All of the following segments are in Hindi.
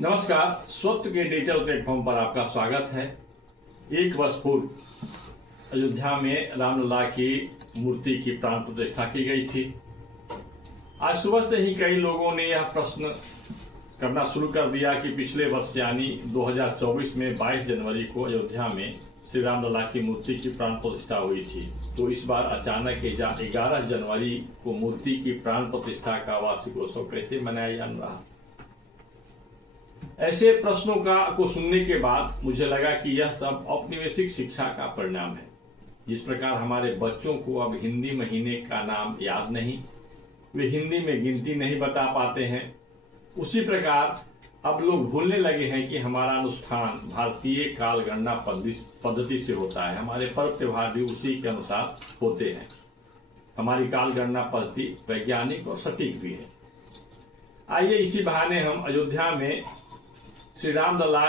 नमस्कार। स्वत्व के डिजिटल प्लेटफॉर्म पर आपका स्वागत है। एक वर्ष पूर्व अयोध्या में रामलला की मूर्ति की प्राण प्रतिष्ठा की गई थी। आज सुबह से ही कई लोगों ने यह प्रश्न करना शुरू कर दिया कि पिछले वर्ष यानी 2024 में 22 जनवरी को अयोध्या में श्री रामलला की मूर्ति की प्राण प्रतिष्ठा हुई थी, तो इस बार अचानक 11 जनवरी को मूर्ति की प्राण प्रतिष्ठा का वार्षिकोत्सव कैसे मनाया जा रहा। ऐसे प्रश्नों को सुनने के बाद मुझे लगा कि यह सब औपनिवेशिक शिक्षा का परिणाम है। जिस प्रकार हमारे बच्चों को अब हिंदी महीने का नाम याद नहीं, वे हिंदी में गिनती नहीं बता पाते हैं, उसी प्रकार अब लोग भूलने लगे हैं कि हमारा अनुष्ठान भारतीय काल गणना पद्धति से होता है। हमारे पर्व त्योहार भी उसी के अनुसार होते हैं। हमारी काल गणना पद्धति वैज्ञानिक और सटीक भी है। आइए इसी बहाने हम अयोध्या में श्री रामलला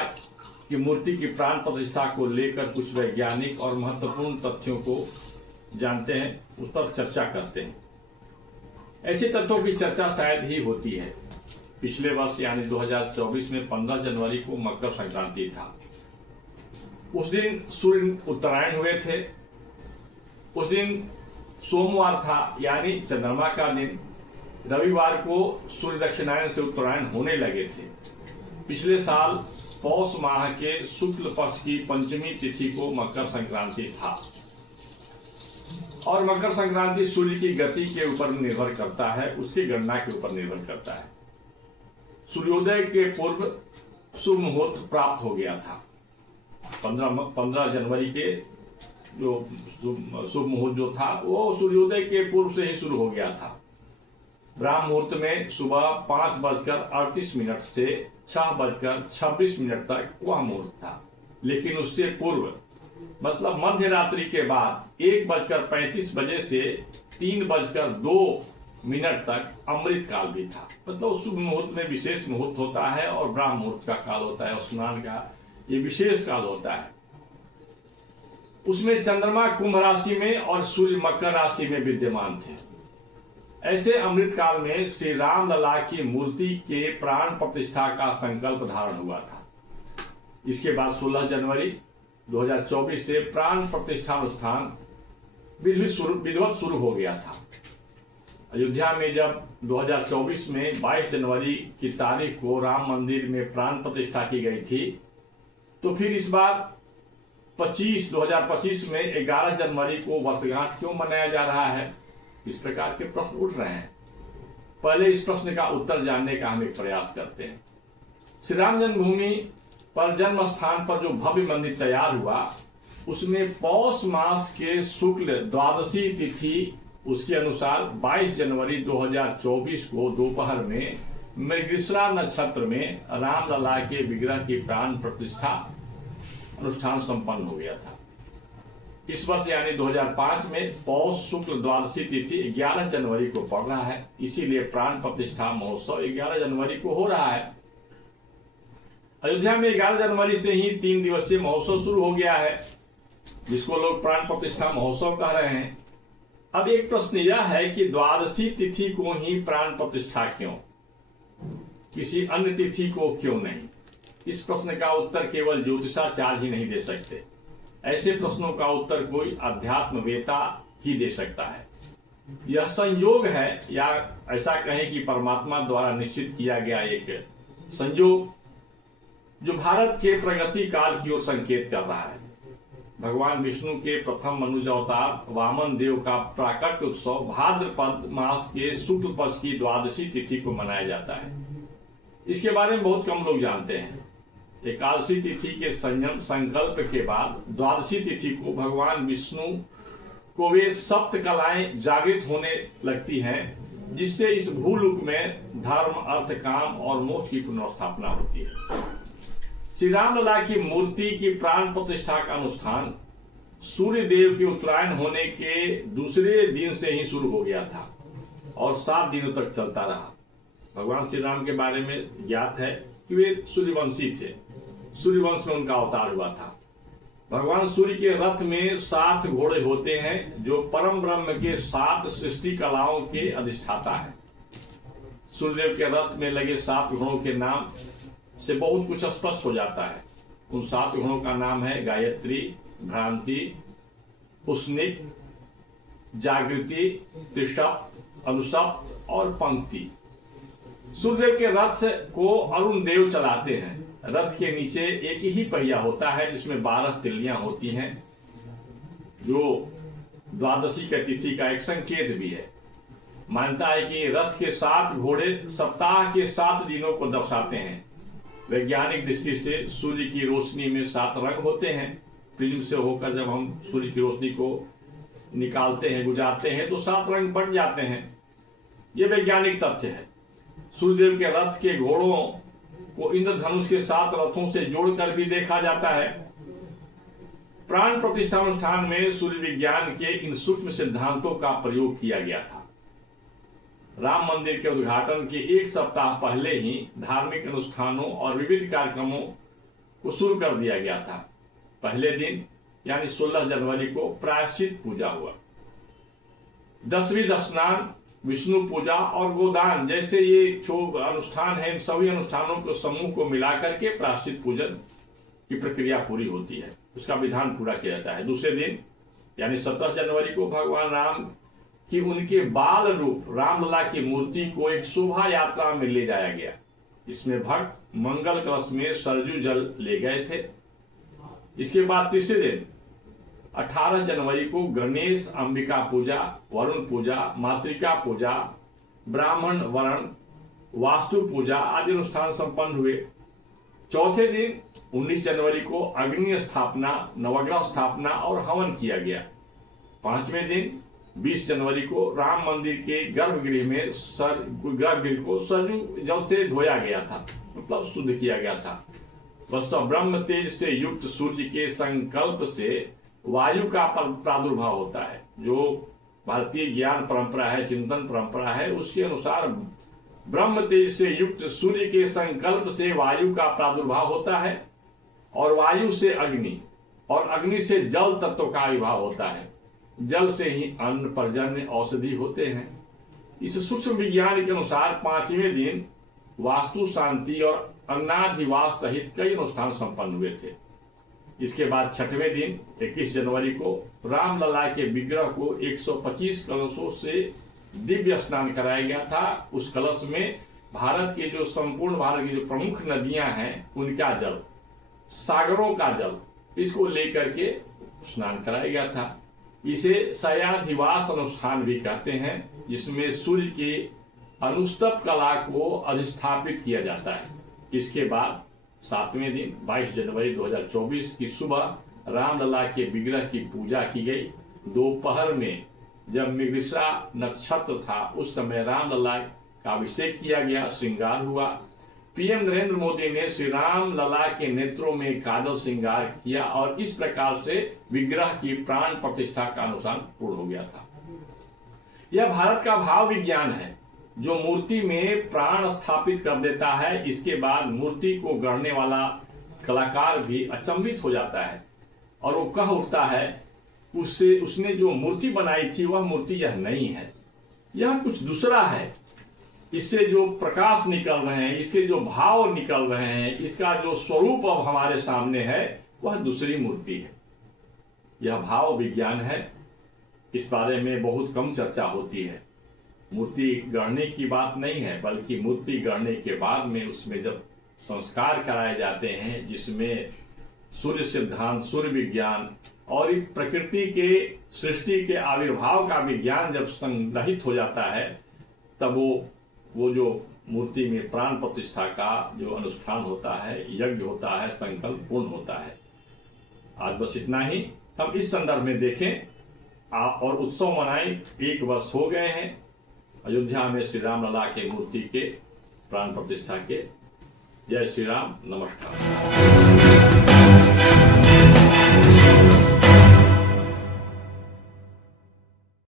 की मूर्ति की प्राण प्रतिष्ठा को लेकर कुछ वैज्ञानिक और महत्वपूर्ण तथ्यों को जानते हैं, उस पर चर्चा करते हैं। ऐसे तथ्यों की चर्चा शायद ही होती है। पिछले वर्ष यानी 2024 में 15 जनवरी को मकर संक्रांति था। उस दिन सूर्य उत्तरायण हुए थे। उस दिन सोमवार था यानी चंद्रमा का दिन। रविवार को सूर्य दक्षिणायन से उत्तरायण होने लगे थे। पिछले साल पौष माह के शुक्ल पक्ष की पंचमी तिथि को मकर संक्रांति था और मकर संक्रांति सूर्य की गति के ऊपर निर्भर करता है, उसकी गणना के ऊपर निर्भर करता है। सूर्योदय के पूर्व शुभ मुहूर्त प्राप्त हो गया था। 15 जनवरी के जो शुभ मुहूर्त जो था वो सूर्योदय के पूर्व से ही शुरू हो गया था। ब्राह्म मुहूर्त में सुबह 5:38 से 6:26 तक वह मुहूर्त था, लेकिन उससे पूर्व मतलब मध्य रात्रि के बाद 1:35 बजे से 3:02 तक अमृत काल भी था। मतलब शुभ मुहूर्त में विशेष मुहूर्त होता है और ब्राह्म मुहूर्त का काल होता है और स्नान का ये विशेष काल होता है। उसमें चंद्रमा कुंभ राशि में और सूर्य मकर राशि में विद्यमान थे। ऐसे अमृत काल में श्री रामलला की मूर्ति के प्राण प्रतिष्ठा का संकल्प धारण हुआ था। इसके बाद 16 जनवरी 2024 से प्राण प्रतिष्ठा अनुष्ठान विधिवत शुरू हो गया था। अयोध्या में जब 2024 में 22 जनवरी की तारीख को राम मंदिर में प्राण प्रतिष्ठा की गई थी, तो फिर इस बार 2025 में 11 जनवरी को वर्षगांठ क्यों मनाया जा रहा है? इस प्रकार के प्रश्न उठ रहे हैं। पहले इस प्रश्न का उत्तर जानने का हम एक प्रयास करते हैं। श्री राम जन्मभूमि पर जन्म स्थान पर जो भव्य मंदिर तैयार हुआ, उसमें पौष मास के शुक्ल द्वादशी तिथि उसके अनुसार 22 जनवरी 2024 को दोपहर में मृगशिरा नक्षत्र में रामलला के विग्रह की प्राण प्रतिष्ठा अनुष्ठान संपन्न हो गया था। इस वर्ष यानी 2005 में पौष शुक्ल द्वादशी तिथि 11 जनवरी को पड़ रहा है, इसीलिए प्राण प्रतिष्ठा महोत्सव 11 जनवरी को हो रहा है। अयोध्या में 11 जनवरी से ही 3 दिवसीय महोत्सव शुरू हो गया है, जिसको लोग प्राण प्रतिष्ठा महोत्सव कह रहे हैं। अब एक प्रश्न यह है कि द्वादशी तिथि को ही प्राण प्रतिष्ठा क्यों, किसी अन्य तिथि को क्यों नहीं? इस प्रश्न का उत्तर केवल ज्योतिषाचार्य ही नहीं दे सकते। ऐसे प्रश्नों का उत्तर कोई अध्यात्मवेता ही दे सकता है। यह संयोग है या ऐसा कहें कि परमात्मा द्वारा निश्चित किया गया एक संयोग जो भारत के प्रगति काल की ओर संकेत कर रहा है। भगवान विष्णु के प्रथम मनुज अवतार वामन देव का प्राकट्य उत्सव भाद्रपद मास के शुक्ल पक्ष की द्वादशी तिथि को मनाया जाता है। इसके बारे में बहुत कम लोग जानते हैं। एकादशी तिथि के संयम संकल्प के बाद द्वादशी तिथि को भगवान विष्णु को वे सप्त कलाएं जागृत होने लगती हैं, जिससे इस भूलोक में धर्म, अर्थ, काम और मोक्ष की पुनर्स्थापना होती है। श्री रामलला की मूर्ति की प्राण प्रतिष्ठा का अनुष्ठान सूर्य देव के उत्तरायण होने के दूसरे दिन से ही शुरू हो गया था और 7 दिनों तक चलता रहा। भगवान श्री राम के बारे में ज्ञात है कि वे सूर्यवंशी थे। सूर्यवंश में उनका अवतार हुआ था। भगवान सूर्य के रथ में 7 घोड़े होते हैं, जो परम ब्रह्म के 7 सृष्टि कलाओं के अधिष्ठाता है। सूर्यदेव के रथ में लगे 7 घोड़ों के नाम से बहुत कुछ स्पष्ट हो जाता है। उन 7 गुणों का नाम है गायत्री, भ्रांति, उष्णिक, जागृति, त्रिशप्त, अनुशप्त और पंक्ति। सूर्यदेव के रथ को अरुण देव चलाते हैं। रथ के नीचे एक ही पहिया होता है जिसमें 12 तिल्लियां होती हैं, जो द्वादशी की तिथि का एक संकेत भी है। मानता है कि रथ के 7 घोड़े सप्ताह के 7 दिनों को दर्शाते हैं। वैज्ञानिक दृष्टि से सूर्य की रोशनी में 7 रंग होते हैं। प्रिज्म से होकर जब हम सूर्य की रोशनी को निकालते हैं, गुजारते हैं, तो 7 रंग बन जाते हैं। ये वैज्ञानिक तथ्य है। सूर्यदेव के रथ के घोड़ों को इंद्रधनुष के 7 रथों से जोड़कर भी देखा जाता है। प्राण प्रतिष्ठा अनुष्ठान में सूर्य विज्ञान के इन सूक्ष्म सिद्धांतों का प्रयोग किया गया था। राम मंदिर के उद्घाटन के 1 सप्ताह पहले ही धार्मिक अनुष्ठानों और विविध कार्यक्रमों को शुरू कर दिया गया था। पहले दिन यानी 16 जनवरी को प्रायश्चित पूजा हुआ। 10वीं स्नान, विष्णु पूजा और गोदान जैसे ये जो अनुष्ठान है, इन सभी अनुष्ठानों के समूह को मिलाकर के प्रायश्चित पूजन की प्रक्रिया पूरी होती है, उसका विधान पूरा किया जाता है। दूसरे दिन यानी 17 जनवरी को भगवान राम कि उनके बाल रूप रामलला की मूर्ति को एक शोभा यात्रा में ले जाया गया। इसमें भक्त मंगल कलश में सरजू जल ले गए थे। इसके बाद तीसरे दिन 18 जनवरी को गणेश, अंबिका पूजा, वरुण पूजा, मातृका पूजा, ब्राह्मण वरण, वास्तु पूजा आदि अनुष्ठान संपन्न हुए। चौथे दिन 19 जनवरी को अग्नि स्थापना, नवग्रह स्थापना और हवन किया गया। 5वें दिन 20 जनवरी को राम मंदिर के गर्भगृह में गर्भगृह को सरयू जल से धोया गया था, मतलब शुद्ध किया गया था। वस्तुतः ब्रह्म तेज से युक्त सूर्य के संकल्प से वायु का प्रादुर्भाव होता है। जो भारतीय ज्ञान परंपरा है, चिंतन परंपरा है, उसके अनुसार ब्रह्म तेज से युक्त सूर्य के संकल्प से वायु का प्रादुर्भाव होता है और वायु से अग्नि और अग्नि से जल तत्व का विभाव होता है। जल से ही अन्न, पर्जन्य, औषधि होते हैं। इस सूक्ष्म विज्ञान के अनुसार 5वें दिन वास्तु शांति और अन्नाधिवास सहित कई अनुष्ठान संपन्न हुए थे। इसके बाद 6वें दिन 21 जनवरी को रामलला के विग्रह को 125 कलशों से दिव्य स्नान कराया गया था। उस कलश में भारत के जो संपूर्ण भारत की जो प्रमुख नदियां हैं उनका जल, सागरों का जल, इसको लेकर के स्नान कराया गया था। इसे शय्याधिवास अनुष्ठान भी कहते हैं, जिसमें सूर्य के अनुस्तप कला को अधिष्ठापित किया जाता है। इसके बाद 7वें दिन 22 जनवरी 2024 की सुबह रामलला के विग्रह की पूजा की गई। दोपहर में जब मृगशिरा नक्षत्र था, उस समय रामलला का अभिषेक किया गया, श्रृंगार हुआ। पीएम नरेंद्र मोदी ने श्री राम लला के नेत्रों में काजल श्रृंगार किया और इस प्रकार से विग्रह की प्राण प्रतिष्ठा का अनुष्ठान पूर्ण हो गया था। यह भारत का भाव विज्ञान है जो मूर्ति में प्राण स्थापित कर देता है। इसके बाद मूर्ति को गढ़ने वाला कलाकार भी अचंभित हो जाता है और वो कह उठता है उसने जो मूर्ति बनाई थी वह मूर्ति यह नहीं है, यह कुछ दूसरा है। इससे जो प्रकाश निकल रहे हैं, इसके जो भाव निकल रहे हैं, इसका जो स्वरूप अब हमारे सामने है वह दूसरी मूर्ति है। यह भाव विज्ञान है। इस बारे में बहुत कम चर्चा होती है। मूर्ति गढ़ने की बात नहीं है, बल्कि मूर्ति गढ़ने के बाद में उसमें जब संस्कार कराए जाते हैं, जिसमें सूर्य सिद्धांत, सूर्य विज्ञान और प्रकृति के सृष्टि के आविर्भाव का विज्ञान जब संग्रहित हो जाता है, तब वो जो मूर्ति में प्राण प्रतिष्ठा का जो अनुष्ठान होता है, यज्ञ होता है, संकल्प पूर्ण होता है। आज बस इतना ही हम इस संदर्भ में देखें और उत्सव मनाएं। 1 वर्ष हो गए हैं अयोध्या में श्री राम लला के मूर्ति के प्राण प्रतिष्ठा के। जय श्री राम, नमस्कार।